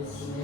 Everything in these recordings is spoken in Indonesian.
8.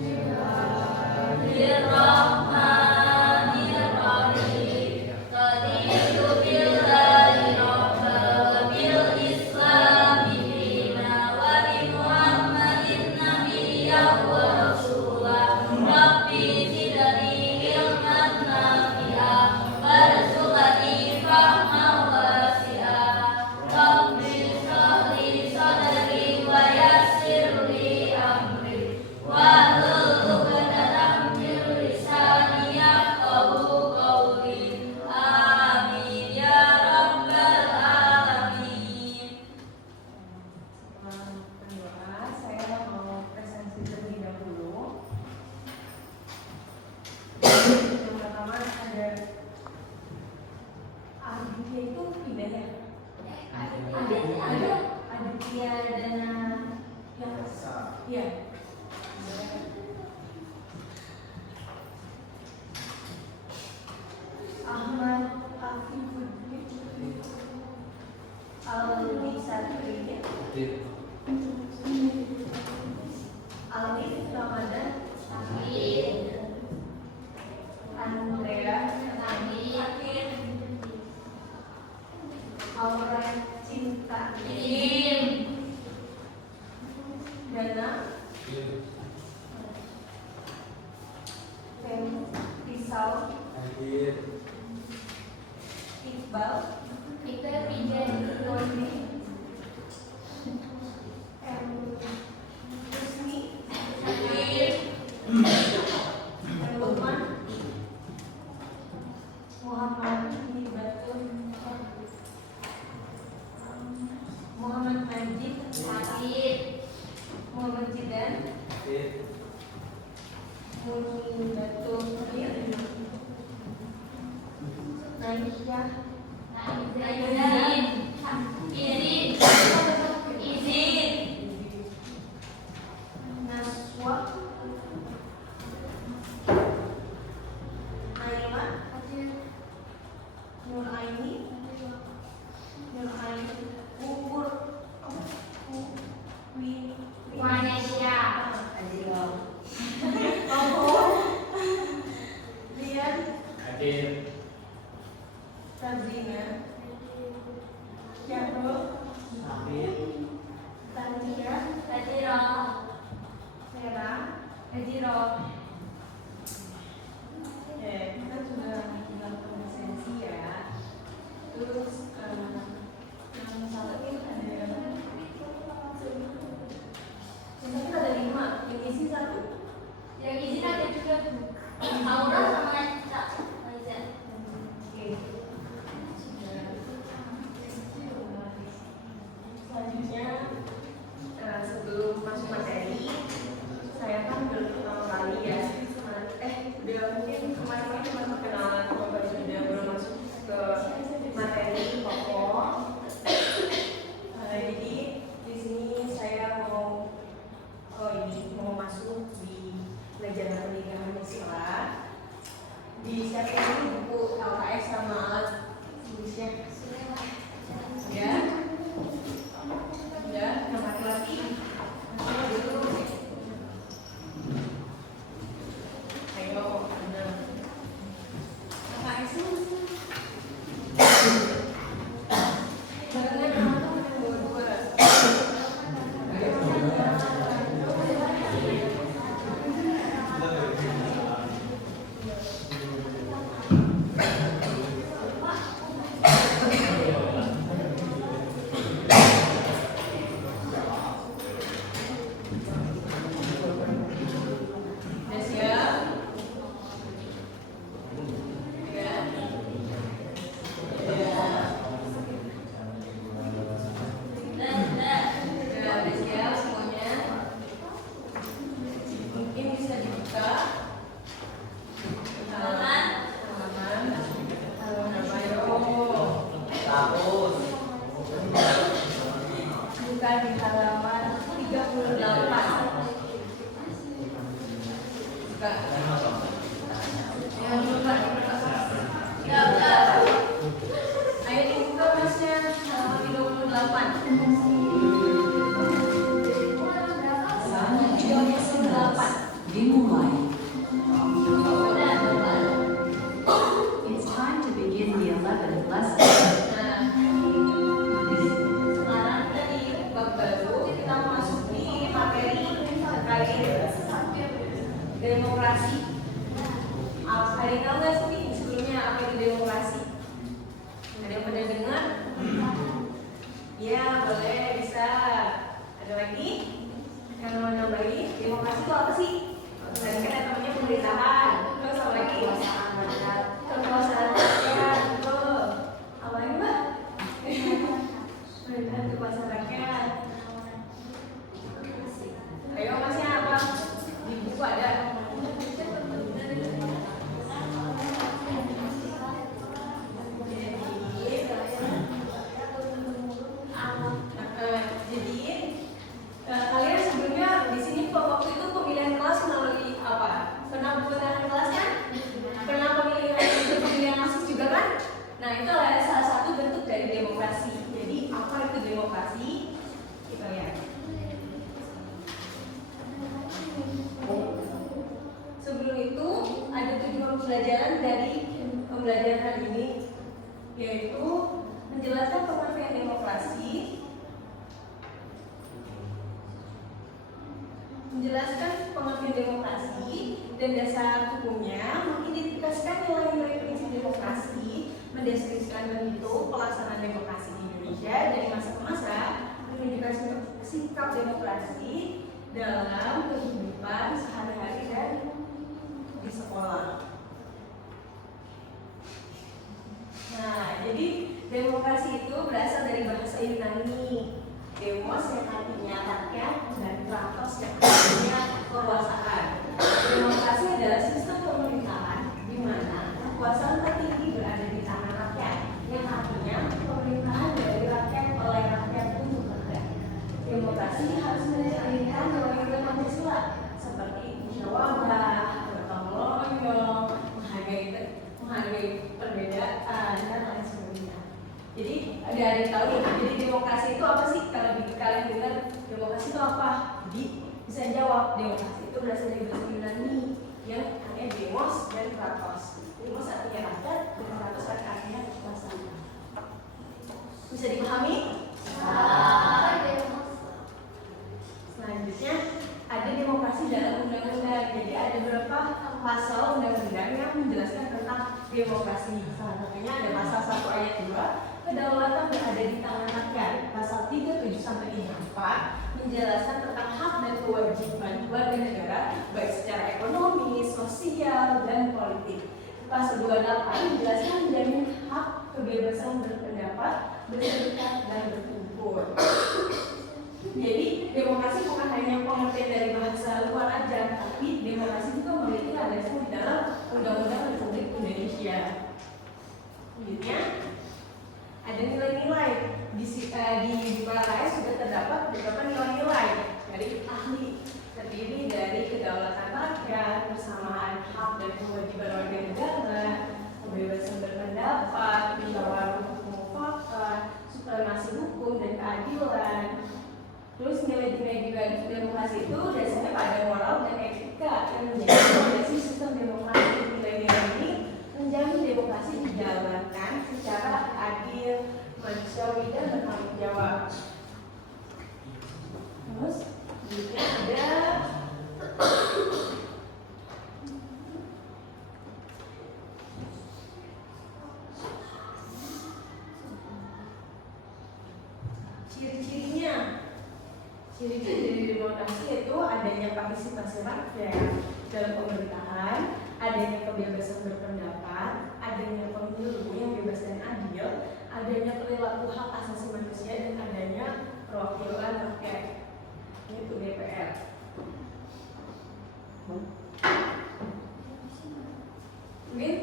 Dimulai. It's time to begin the 11th lesson. Sekarang kita di bab baru, kita masuk di materi terkait demokrasi. Ada yang tahu nggak sih sebelumnya apa itu demokrasi? Ada yang pernah dengar? Ya, boleh, bisa. Ada lagi? Yang mau nambahin? Demokrasi itu apa sih? Tadi kan ada namanya pemerintahan. Terus apa lagi? Kekuasaan rakyat. Betul. Apa lagi, Mbak? Pemerintahan kekuasaan rakyat. Ayo, masnya apa? Di buku ada. Kalian sebelumnya di sini waktu itu pemilihan kelas melalui apa? Pernah pemilihan kelas kan? Pernah pemilihan masuk juga kan? Nah, itu adalah salah satu bentuk dari demokrasi. Jadi apa itu demokrasi? Kita lihat. Sebelum itu ada tujuan pembelajaran dari pembelajaran kali ini, yaitu menjelaskan pengertian demokrasi, dan dasar hukumnya, mengidentifikasikan nilai-nilai prinsip demokrasi, mendeskripsikan bentuk pelaksanaan demokrasi di Indonesia dari masa ke masa, menunjukkan sikap demokrasi dalam kehidupan sehari-hari dan di sekolah. Nah, jadi demokrasi itu berasal dari bahasa Yunani, demos yang artinya rakyat dan kratos yang artinya kekuasaan. Demokrasi adalah sistem pemerintahan di mana kekuasaan tertinggi berada di tangan rakyat, yang artinya pemerintahan dari rakyat oleh rakyat untuk rakyat. Demokrasi harus mencerminkan nilai-nilai Pancasila seperti musyawarah, gotong royong, menghargai perbedaan dan lain sebagainya. Jadi ada yang tahu ya, jadi demokrasi itu apa sih? Kalau kalian dengar demokrasi itu apa? Jadi bisa jawab, demokrasi itu berasal dari bahasa Yunani yang artinya demos dan kratos. Demos artinya rakyat, dan kratos artinya kekuasaan. Bisa dipahami? Selanjutnya ada demokrasi dalam undang-undang. Jadi ada beberapa pasal undang-undang yang menjelaskan tentang demokrasi. Salah satunya ada pasal 1 ayat 2, kedaulatan berada di tangan rakyat. Pasal 37 sampai 54 menjelaskan tentang hak dan kewajiban warga negara baik secara ekonomi, sosial, dan politik. Pasal 28 menjelaskan menjamin hak kebebasan berpendapat, berserikat, dan berkumpul. Jadi demokrasi bukan hanya pengertian dari bahasa luar aja, tapi demokrasi juga memiliki landasan di dalam Undang-Undang Republik Indonesia. Selanjutnya ada nilai-nilai di KRS sudah terdapat beberapa nilai-nilai dari ahli, terdiri dari kedaulatan rakyat, persamaan hak dan kewajiban warga negara, kebebasan berpendapat, musyawarah untuk mufakat, supremasi hukum dan keadilan. Terus nilai-nilai demokrasi itu dasarnya pada moral dan etika yang menjadi fondasi sistem demokrasi. Nilai-nilai ini menjamin demokrasi dijalankan secara adil, manusiawi, dan bertanggung jawab. Terus juga ada ciri-cirinya. Ciri-ciri dari demokrasi itu adanya partisipasi rakyat dalam pemerintahan, adanya kebebasan berpendapat, adanya pemilu yang bebas dan adil, adanya perilaku hak asasi manusia, dan adanya perwakilan rakyat, yaitu DPR. Mungkin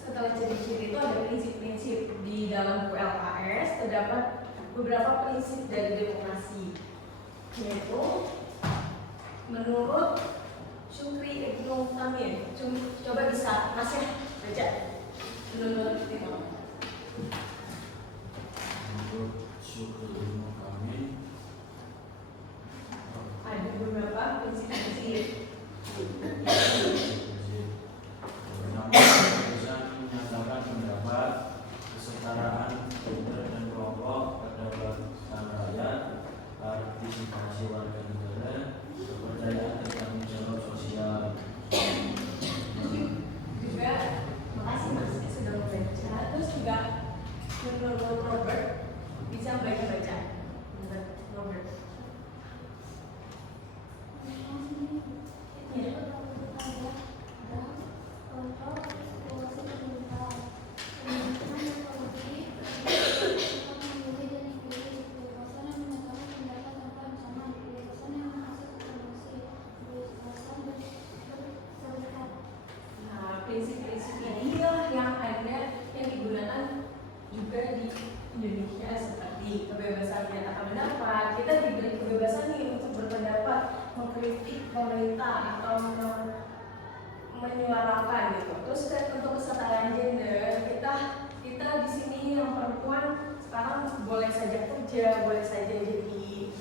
setelah ciri-ciri itu ada prinsip-prinsip di dalam buku LKS, terdapat beberapa prinsip dari demokrasi, yaitu menurut Syukri Ibnu Tamim. Coba bisa Mas ya baca menurut Syukri Ibnu Tamim ada beberapa prinsip-prinsip mengkritik pemerintah atau menyuarakan gitu. Terus untuk kesetaraan gender, kita di sini yang perempuan sekarang boleh saja kerja, boleh saja jadi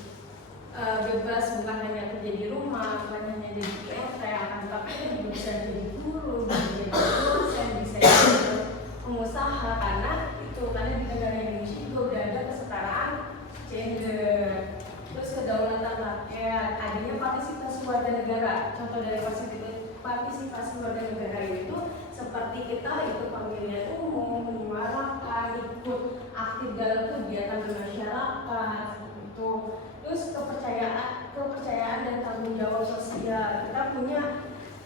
bebas, bukan hanya kerja di rumah, bukan hanya jadi PNT, akan tetapi juga bisa jadi guru, bisa jadi dosen, bisa jadi pengusaha, karena di negara Indonesia juga udah ada kesetaraan gender. Terus kedaulatan rakyat, adanya partisipasi warga negara. Contoh dari partisipasi warga negara itu seperti kita ikut pemilihan umum, menyuarakan, ikut aktif dalam kegiatan bermasyarakat gitu. Terus kepercayaan dan tanggung jawab sosial. Kita punya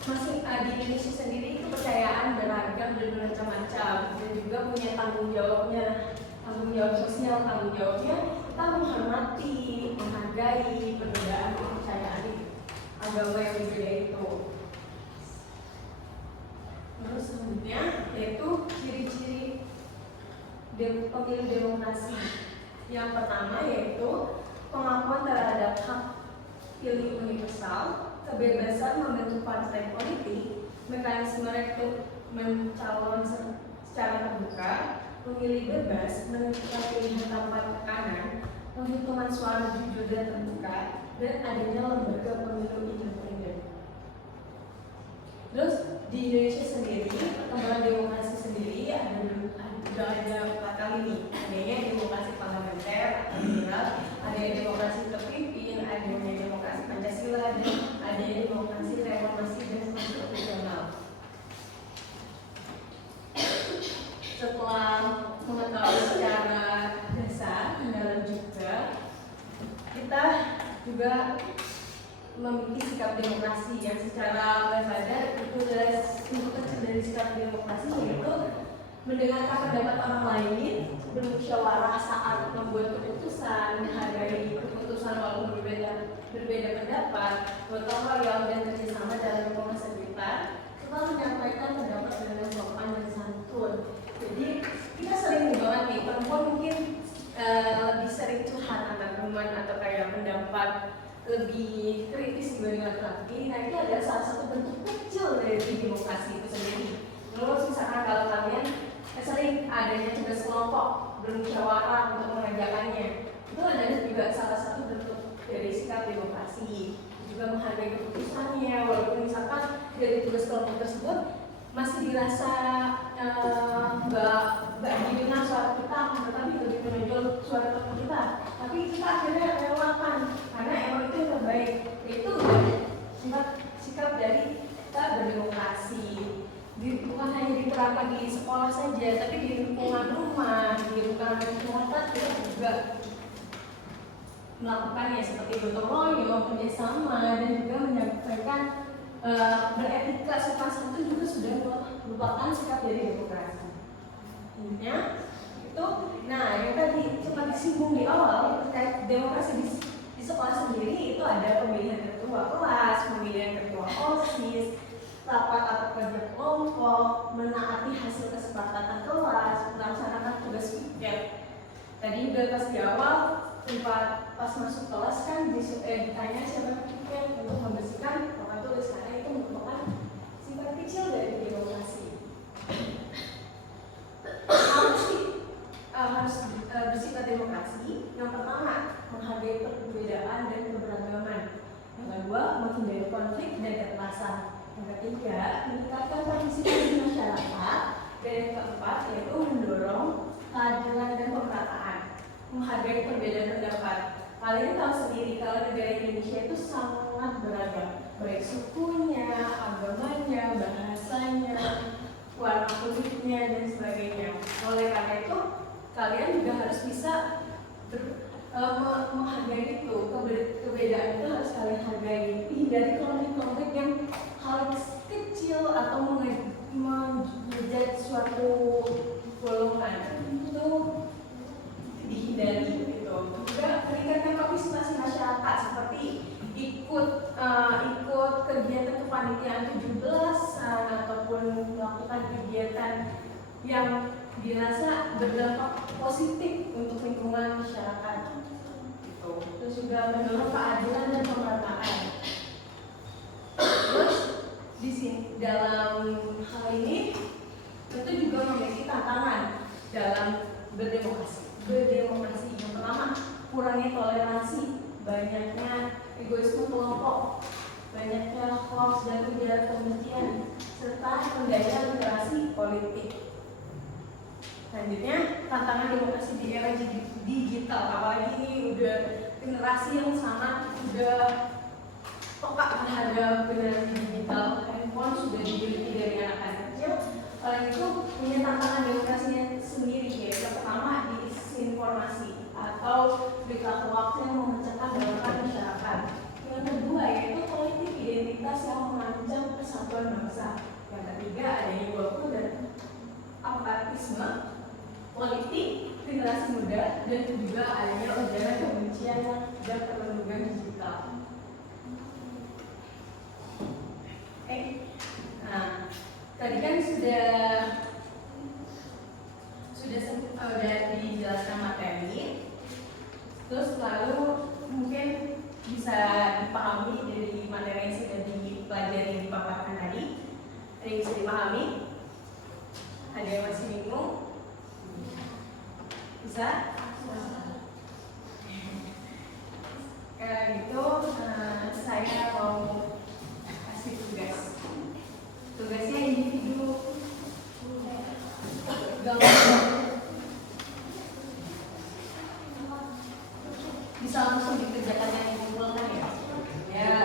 masing di Indonesia sendiri kepercayaan beragam dan bermacam-macam, dan juga punya tanggung jawab sosial. Tanggung jawabnya kita menghormati, menghargai perbedaan kepercayaan agama yang berbeda itu. Terus selanjutnya yaitu ciri-ciri pemilu demokrasi. Yang pertama yaitu pengakuan terhadap hak pilih universal, kebebasan membentuk partai politik, mekanisme rekrutmen calon secara terbuka, pemilih bebas, menentukan pilihan tanpa tekanan, penghitungan suara jujur dan terbuka, dan adanya lembaga pemilu independen. Terus di Indonesia sendiri, perkembangan demokrasi sendiri sudah ada 4 kali nih. Adanya demokrasi parlementer, adanya demokrasi terpimpin, adanya demokrasi Pancasila, dan adanya demokrasi reformasi dan konstitusional. Setelah mengetahui secara dasar, mendalam juga, kita juga memiliki sikap demokrasi yang secara nggak sadar itu dari sikap demokrasi, yaitu mendengarkan pendapat orang lain, bermusyawarah saat membuat keputusan, menghargai keputusan walaupun berbeda pendapat, gotong royong dan kerjasama dalam penguasa sekitar, serta menyampaikan pendapat dengan sopan dan santun. Jadi kita sering banget nih, perempuan mungkin lebih sering curhat tentang teman atau kayak pendapat lebih kritis dibanding laki-laki. Nah, itu adalah salah satu bentuk kecil dari demokrasi itu sendiri. Terus misalkan kalau kalian sering adanya tugas kelompok bermusyawarah untuk mengerjakannya, itu adalah juga salah satu bentuk dari sikap demokrasi. Juga menghargai keputusannya, walaupun misalkan dari tugas kelompok tersebut masih dirasa nggak didengar suara kita, tetapi lebih menonjol suara teman kita, tapi kita akhirnya relakan karena emang itu yang terbaik. Itu sikap dari kita berdemokrasi. Bukan hanya diterapkan di sekolah saja, tapi di lingkungan rumah, di lingkungan masyarakat kita juga melakukannya seperti gotong royong, kerjasama, dan juga menyampaikan beretika sopan santun juga sudah merupakan sikap dari demokrasi. Intinya itu, nah yang tadi sempat disinggung di awal terkait demokrasi di sekolah sendiri, itu ada pemilihan ketua kelas, pemilihan ketua OSIS, rapat atau kerja kelompok, menaati hasil kesepakatan kelas, melaksanakan tugas piket. Tadi juga pas di awal pas masuk kelas kan ditanya siapa piket untuk membersihkan papan tulis, karena itu merupakan sifat kecil dari demokrasi. Harus bersifat demokrasi. Yang pertama, menghargai perbedaan dan keberagaman. Yang kedua, menghindari konflik dan kekerasan. Yang ketiga, meningkatkan partisipasi masyarakat. Dan yang keempat, yaitu mendorong keadilan dan pemerataan. Menghargai perbedaan pendapat. Kalian tahu sendiri kalau negara Indonesia itu sangat beragam, baik sukunya, agamanya, bahasanya, warna kulitnya, dan sebagainya. Oleh karena itu, kalian juga harus bisa menghargai itu, keberadaan itu harus kalian hargai. Hindari konflik-konflik yang hal kecil atau menjadi suatu golongan itu dihindari gitu. Juga meningkatkan partisipasi masyarakat seperti ikut kegiatan kepanitiaan 17-an ataupun melakukan kegiatan yang dirasa berdampak positif untuk lingkungan masyarakat gitu. Terus juga mendorong keadilan dan pemerataan. dalam hal ini tentu juga memiliki tantangan dalam berdemokrasi. Yang pertama, kurangnya toleransi, banyaknya egoisme kelompok, banyaknya hoax dan ujaran kebencian, serta rendahnya literasi politik. Selanjutnya, tantangan demokrasi di era digital, apalagi ini udah generasi yang sangat udah peka terhadap generasi digital. Handphone sudah dimiliki dari anak-anak kecil. Orang itu punya tantangan demokrasinya sendiri, yaitu yang pertama disinformasi atau berita hoax yang memecahkan belah masyarakat. Yang kedua yaitu politik identitas yang mengancam persatuan bangsa. Yang ketiga adanya golput dan apatisme politik generasi muda, dan juga adanya ujaran kebencian dan perlindungan digital. Nah, tadi kan sudah dijelaskan materi, terus lalu mungkin bisa dipahami dari materi yang sudah dipelajari dipaparkan tadi. Ada yang bisa dipahami? Ada yang masih bingung? Bisa? Kalau gitu saya mau kasih tugas. Tugasnya individu gambar. Bisa langsung dikerjakan yang dikumpulkan ya? Ya.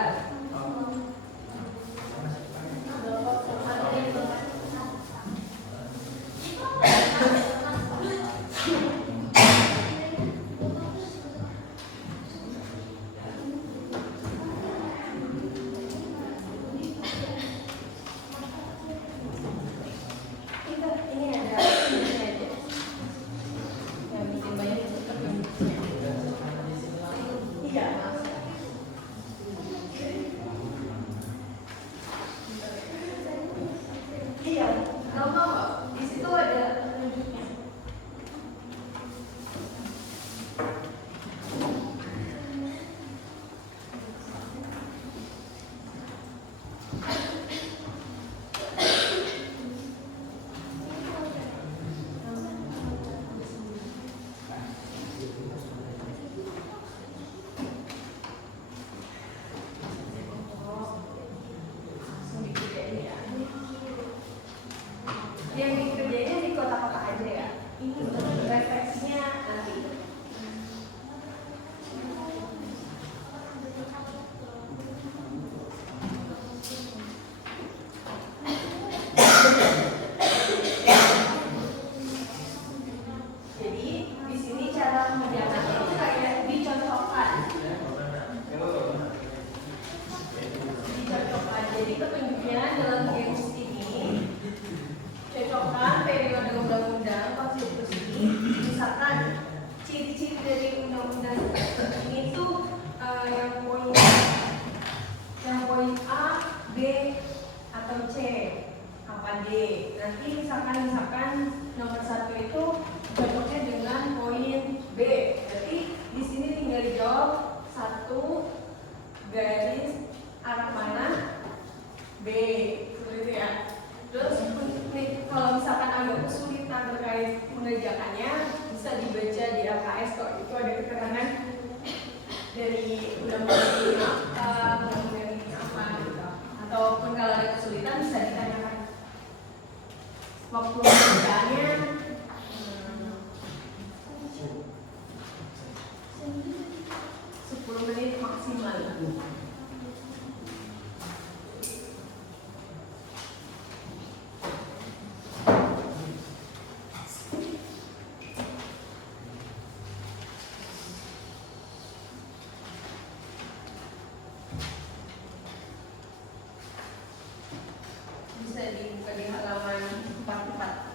Ini ada ini aja. Yang bikin banyak itu iya. Iya, nama di situ ada penunjuknya. Yang dikerjainnya di kotak-kotak aja ya. Ini untuk refleksinya nanti. Jadi di sini cara mengerjakannya itu kayak dicocokkan. Dicocokkan. Jadi petunjuknya dalam games ini cocokkan periode undang-undang konstitusi. Misalkan ciri-ciri dari undang-undang ini tuh yang poin A, B, atau C, apa D. Nanti misalkan nomor 1 itu cocoknya dengan poin B. Berarti di sini tinggal dijawab 1 garis arah mana B, seperti ya. Terus kalau misalkan agak kesulitan terkait mengerjakannya, bisa dibaca di LKS kok. Itu ada keterangan dari undang-undang ini apa, undang-undang ini apa gitu. Ataupun kalau ada kesulitan bisa ditanyakan. Waktu pengerjaannya 10 menit maksimal. Bisa dibuka di halaman 44.